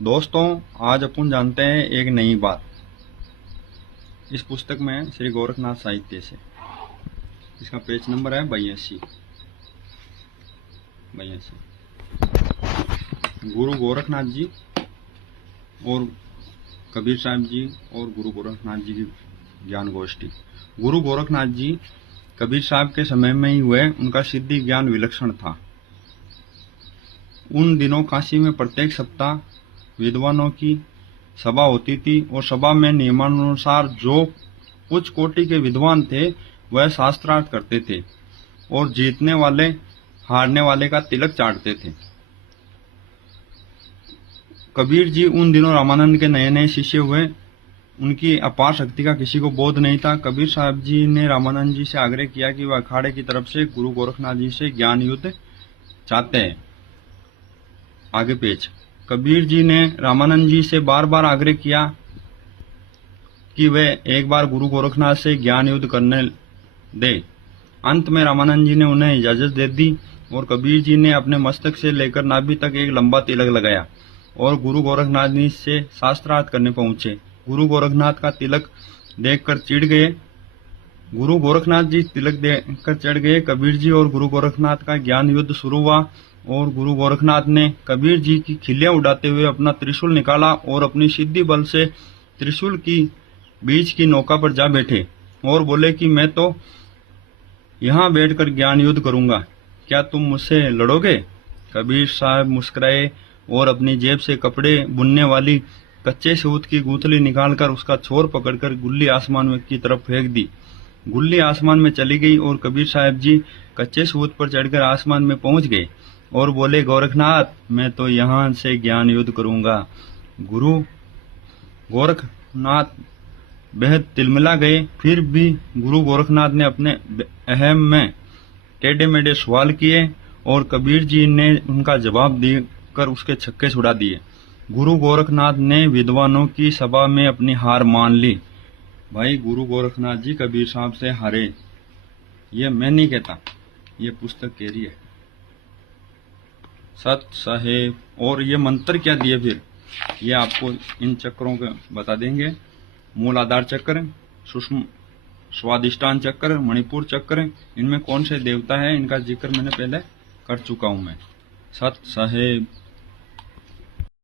दोस्तों, आज अपन जानते हैं एक नई बात। इस पुस्तक में श्री गोरखनाथ साहित्य से इसका पेज नंबर है 82। गुरु गोरखनाथ जी और कबीर साहब जी और गुरु गोरखनाथ जी की ज्ञान गोष्ठी। गुरु गोरखनाथ जी कबीर साहब के समय में ही हुए। उनका सिद्धि ज्ञान विलक्षण था। उन दिनों काशी में प्रत्येक सप्ताह विद्वानों की सभा होती थी और सभा में नियमानुसार जो उच्च कोटि के विद्वान थे वह शास्त्रार्थ करते थे और जीतने वाले हारने वाले का तिलक चाटते थे। कबीर जी उन दिनों रामानंद के नए नए शिष्य हुए। उनकी अपार शक्ति का किसी को बोध नहीं था। कबीर साहब जी ने रामानंद जी से आग्रह किया कि वह अखाड़े की तरफ से गुरु गोरखनाथ जी से ज्ञान युद्ध चाहते हैं। आगे पेज। कबीर जी ने रामानंद जी से बार बार आग्रह किया कि वे एक बार गुरु गोरखनाथ से ज्ञान युद्ध करने दे। अंत में रामानंद जी ने उन्हें इजाजत दे दी और कबीर जी ने अपने मस्तक से लेकर नाभि तक एक लंबा तिलक लगाया और गुरु गोरखनाथ जी से शास्त्रार्थ करने पहुंचे। गुरु गोरखनाथ का तिलक देखकर चिढ़ गए। गुरु गोरखनाथ जी तिलक देखकर चढ़ गए। कबीर जी और गुरु गोरखनाथ का ज्ञान युद्ध शुरू हुआ और गुरु गोरखनाथ ने कबीर जी की खिल्लियां उड़ाते हुए अपना त्रिशूल निकाला और अपनी सिद्धि बल से त्रिशूल की बीच की नौका पर जा बैठे और बोले कि मैं तो यहाँ बैठकर ज्ञान युद्ध करूंगा, क्या तुम मुझसे लड़ोगे? कबीर साहब मुस्कुराए और अपनी जेब से कपड़े बुनने वाली कच्चे सूत की गूंथली निकालकर उसका छोर पकड़कर गुल्ली आसमान की तरफ फेंक दी। गुल्ली आसमान में चली गई और कबीर साहब जी कच्चे सूत पर चढ़कर आसमान में पहुंच गए और बोले, गोरखनाथ, मैं तो यहाँ से ज्ञान युद्ध करूंगा। गुरु गोरखनाथ बेहद तिलमिला गए। फिर भी गुरु गोरखनाथ ने अपने अहम में टेढ़े मेढ़े सवाल किए और कबीर जी ने उनका जवाब देकर उसके छक्के छुड़ा दिए। गुरु गोरखनाथ ने विद्वानों की सभा में अपनी हार मान ली। भाई, गुरु गोरखनाथ जी कबीर साहब से हारे, ये मैं नहीं कहता, ये पुस्तक कह रही है। सत साहेब। और ये मंत्र क्या दिए फिर, ये आपको इन चक्रों के बता देंगे। मूल आधार चक्र, सूक्ष्म स्वादिष्टान चक्र, मणिपुर चक्र, इनमें कौन से देवता है इनका जिक्र मैंने पहले कर चुका हूं मैं। सत साहेब।